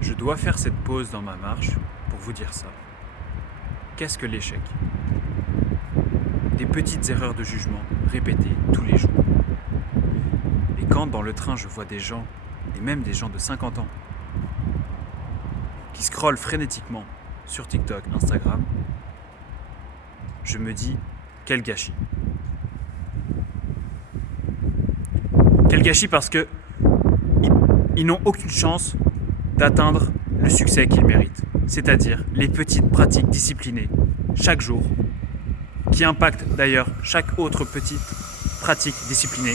Je dois faire cette pause dans ma marche pour vous dire ça. Qu'est-ce que l'échec? Des petites erreurs de jugement répétées tous les jours. Et quand dans le train je vois des gens, et même des gens de 50 ans, qui scrollent frénétiquement sur TikTok, Instagram, je me dis, quel gâchis. Quel gâchis parce que ils n'ont aucune chance d'atteindre le succès qu'ils méritent, c'est-à-dire les petites pratiques disciplinées chaque jour, qui impactent d'ailleurs chaque autre petite pratique disciplinée.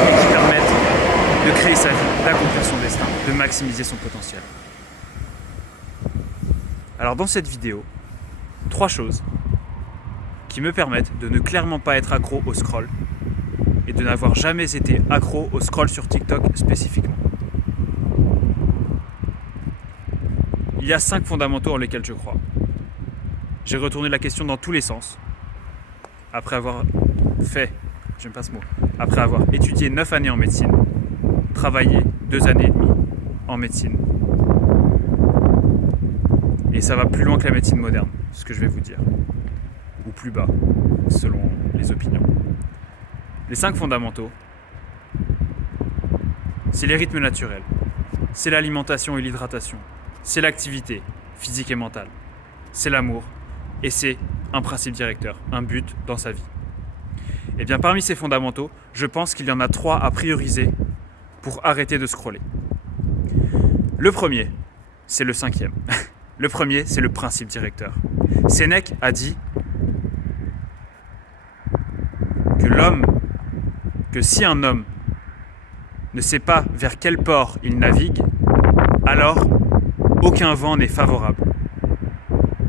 Et qui permettent de créer sa vie, d'accomplir son destin, de maximiser son potentiel. Alors dans cette vidéo, 3 choses qui me permettent de ne clairement pas être accro au scroll et de n'avoir jamais été accro au scroll sur TikTok spécifiquement. Il y a 5 fondamentaux en lesquels je crois. J'ai retourné la question dans tous les sens. Après avoir après avoir étudié 9 années en médecine, travaillé 2 années et demie en médecine. Et ça va plus loin que la médecine moderne, ce que je vais vous dire. Ou plus bas, selon les opinions. Les 5 fondamentaux, c'est les rythmes naturels, c'est l'alimentation et l'hydratation, c'est l'activité physique et mentale, c'est l'amour et c'est un principe directeur, un but dans sa vie. Et bien parmi ces fondamentaux, je pense qu'il y en a 3 à prioriser pour arrêter de scroller. Le premier, c'est le 5e. Le premier, c'est le principe directeur. Sénèque a dit que si un homme ne sait pas vers quel port il navigue, alors aucun vent n'est favorable.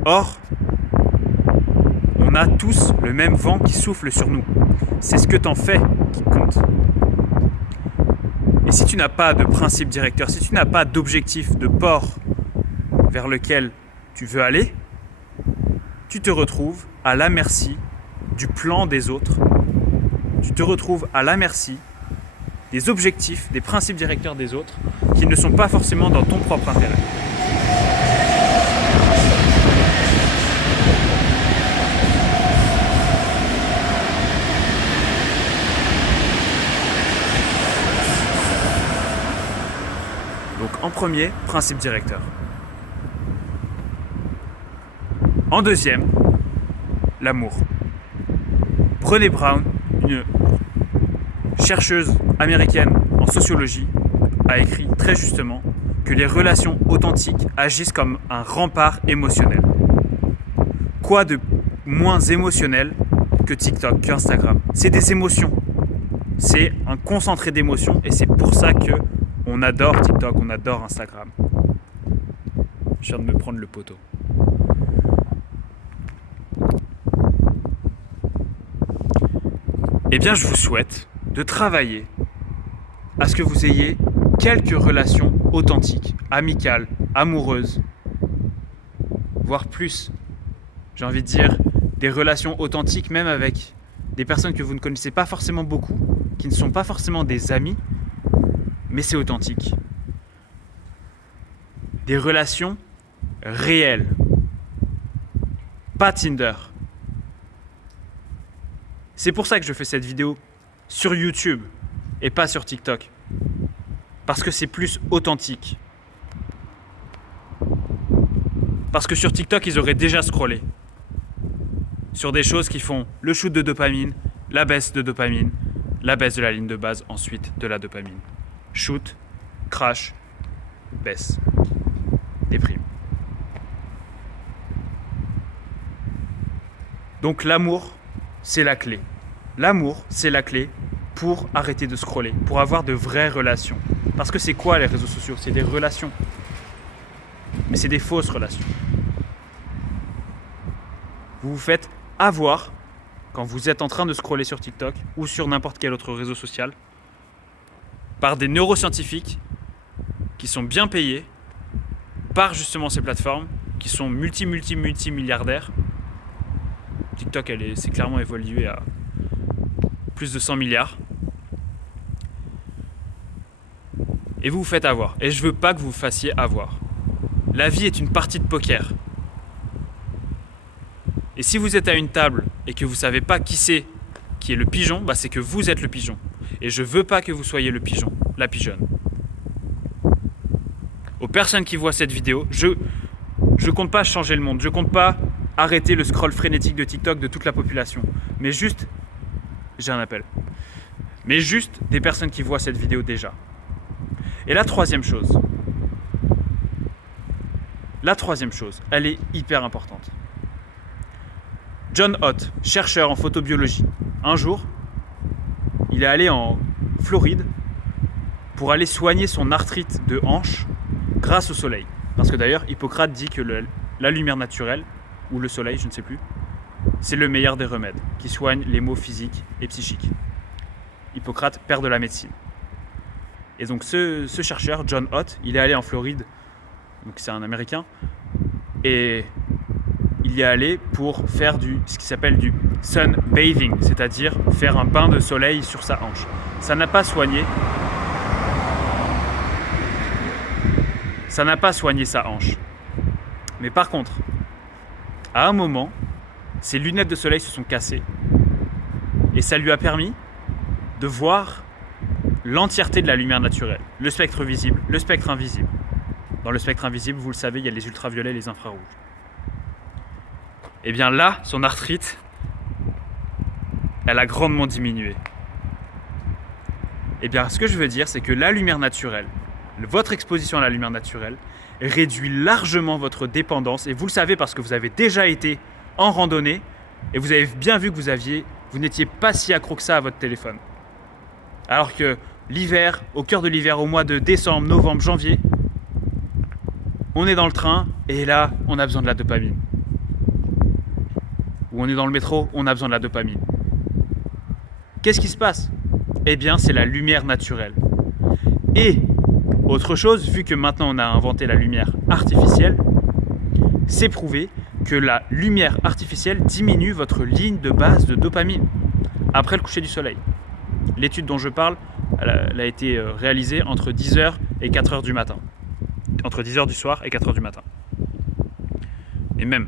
Or, on a tous le même vent qui souffle sur nous. C'est ce que t'en fais qui compte. Et si tu n'as pas de principe directeur, si tu n'as pas d'objectif, de port vers lequel tu veux aller, tu te retrouves à la merci du plan des autres. Tu te retrouves à la merci des objectifs, des principes directeurs des autres qui ne sont pas forcément dans ton propre intérêt. Donc en premier, principe directeur. En deuxième, l'amour. Brené Brown, une chercheuse américaine en sociologie, a écrit très justement que les relations authentiques agissent comme un rempart émotionnel. Quoi de moins émotionnel que TikTok, que Instagram? C'est des émotions. C'est un concentré d'émotions et c'est pour ça que on adore TikTok, on adore Instagram. Je viens de me prendre le poteau. Eh bien, je vous souhaite de travailler à ce que vous ayez quelques relations authentiques, amicales, amoureuses, voire plus. J'ai envie de dire des relations authentiques même avec des personnes que vous ne connaissez pas forcément beaucoup, qui ne sont pas forcément des amis, mais c'est authentique. Des relations réelles. Pas Tinder. C'est pour ça que je fais cette vidéo sur YouTube et pas sur TikTok. Parce que c'est plus authentique. Parce que sur TikTok, ils auraient déjà scrollé sur des choses qui font le shoot de dopamine, la baisse de dopamine, la baisse de la ligne de base, ensuite de la dopamine. Shoot, crash, baisse, déprime. Donc l'amour, c'est la clé. L'amour, c'est la clé pour arrêter de scroller, pour avoir de vraies relations. Parce que c'est quoi les réseaux sociaux? C'est des relations. Mais c'est des fausses relations. Vous vous faites avoir quand vous êtes en train de scroller sur TikTok ou sur n'importe quel autre réseau social par des neuroscientifiques qui sont bien payés par justement ces plateformes qui sont multimilliardaires. TikTok, c'est clairement évolué à plus de 100 milliards. et vous vous faites avoir. Et je veux pas que vous vous fassiez avoir. La vie est une partie de poker. Et si vous êtes à une table et que vous savez pas qui c'est qui est le pigeon, bah c'est que vous êtes le pigeon. Et je veux pas que vous soyez le pigeon, la pigeonne. Aux personnes qui voient cette vidéo, je compte pas changer le monde, je compte pas arrêter le scroll frénétique de TikTok de toute la population. Mais juste, j'ai un appel. Mais juste des personnes qui voient cette vidéo déjà. Et la troisième chose, elle est hyper importante. John Ott, chercheur en photobiologie, un jour, il est allé en Floride pour aller soigner son arthrite de hanche grâce au soleil. Parce que d'ailleurs, Hippocrate dit que la lumière naturelle, ou le soleil, je ne sais plus, c'est le meilleur des remèdes qui soigne les maux physiques et psychiques. Hippocrate, père de la médecine. Et donc ce chercheur, John Ott, il est allé en Floride, donc c'est un Américain, et il y est allé pour faire ce qui s'appelle du sunbathing, c'est-à-dire faire un bain de soleil sur sa hanche. Ça n'a pas soigné sa hanche. Mais par contre, à un moment, ses lunettes de soleil se sont cassées et ça lui a permis de voir l'entièreté de la lumière naturelle, le spectre visible, le spectre invisible. Dans le spectre invisible, vous le savez, il y a les ultraviolets et les infrarouges. Et bien là, son arthrite, elle a grandement diminué. Et bien ce que je veux dire, c'est que la lumière naturelle, votre exposition à la lumière naturelle, réduit largement votre dépendance. Et vous le savez parce que vous avez déjà été en randonnée et vous avez bien vu que vous n'étiez pas si accro que ça à votre téléphone. Alors que l'hiver, au cœur de l'hiver, au mois de décembre, novembre, janvier, on est dans le train et là, on a besoin de la dopamine. Ou on est dans le métro, on a besoin de la dopamine. Qu'est-ce qui se passe ? Eh bien, c'est la lumière naturelle. Et autre chose, vu que maintenant on a inventé la lumière artificielle, c'est prouvé que la lumière artificielle diminue votre ligne de base de dopamine après le coucher du soleil. L'étude dont je parle, elle a été réalisée entre 10h et 4h du matin. Entre 10h du soir et 4h du matin. Et même,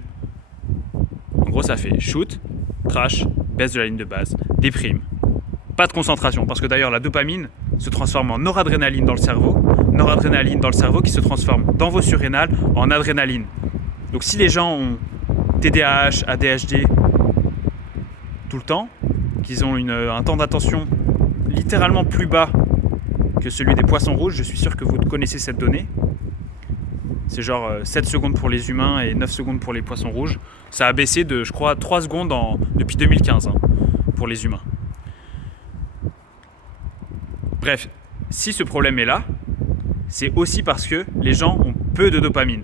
en gros, ça fait shoot, crash, baisse de la ligne de base, déprime. Pas de concentration, parce que d'ailleurs la dopamine se transforme en noradrénaline dans le cerveau qui se transforme dans vos surrénales en adrénaline. Donc si les gens ont TDAH, ADHD tout le temps, qu'ils ont un temps d'attention littéralement plus bas que celui des poissons rouges, je suis sûr que vous connaissez cette donnée. C'est genre 7 secondes pour les humains et 9 secondes pour les poissons rouges. Ça a baissé de, je crois, 3 secondes depuis 2015 pour les humains. Bref, si ce problème est là, c'est aussi parce que les gens ont peu de dopamine.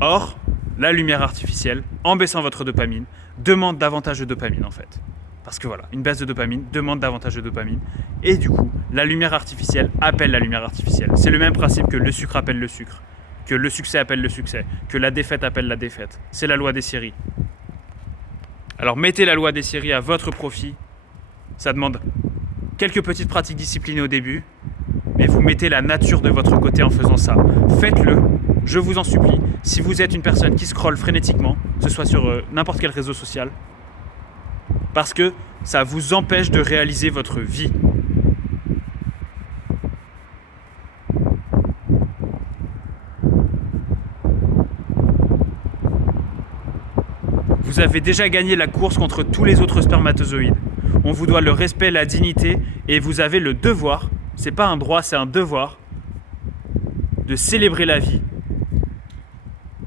Or, la lumière artificielle, en baissant votre dopamine, demande davantage de dopamine en fait. Parce que voilà, une baisse de dopamine demande davantage de dopamine. Et du coup, la lumière artificielle appelle la lumière artificielle. C'est le même principe que le sucre appelle le sucre, que le succès appelle le succès, que la défaite appelle la défaite. C'est la loi des séries. Alors mettez la loi des séries à votre profit. Ça demande quelques petites pratiques disciplinées au début, mais vous mettez la nature de votre côté en faisant ça. Faites-le, je vous en supplie. Si vous êtes une personne qui scrolle frénétiquement, que ce soit sur n'importe quel réseau social, parce que ça vous empêche de réaliser votre vie. Vous avez déjà gagné la course contre tous les autres spermatozoïdes. On vous doit le respect, la dignité, et vous avez le devoir, c'est pas un droit, c'est un devoir, de célébrer la vie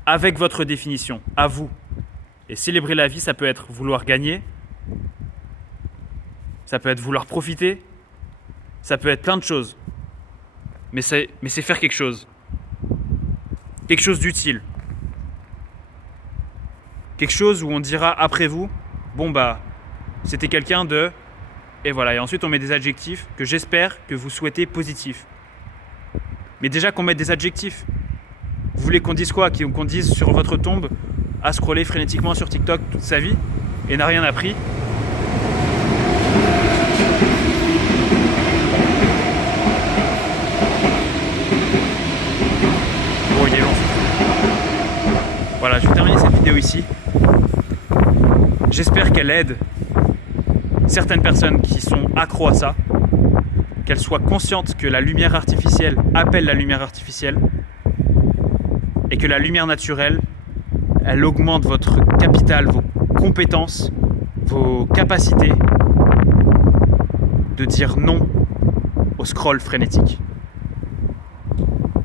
avec votre définition, à vous. Et célébrer la vie, ça peut être vouloir gagner, ça peut être vouloir profiter, ça peut être plein de choses. Mais c'est faire quelque chose. Quelque chose d'utile. Quelque chose où on dira après vous, bon bah, c'était quelqu'un de... Et voilà, et ensuite on met des adjectifs que j'espère que vous souhaitez positifs. Mais déjà qu'on mette des adjectifs. Vous voulez qu'on dise quoi ? Qu'on dise sur votre tombe, à scroller frénétiquement sur TikTok toute sa vie et n'a rien appris ? Voilà, je vais terminer cette vidéo ici. J'espère qu'elle aide certaines personnes qui sont accros à ça, qu'elles soient conscientes que la lumière artificielle appelle la lumière artificielle et que la lumière naturelle, elle augmente votre capital, vos compétences, vos capacités de dire non au scroll frénétique.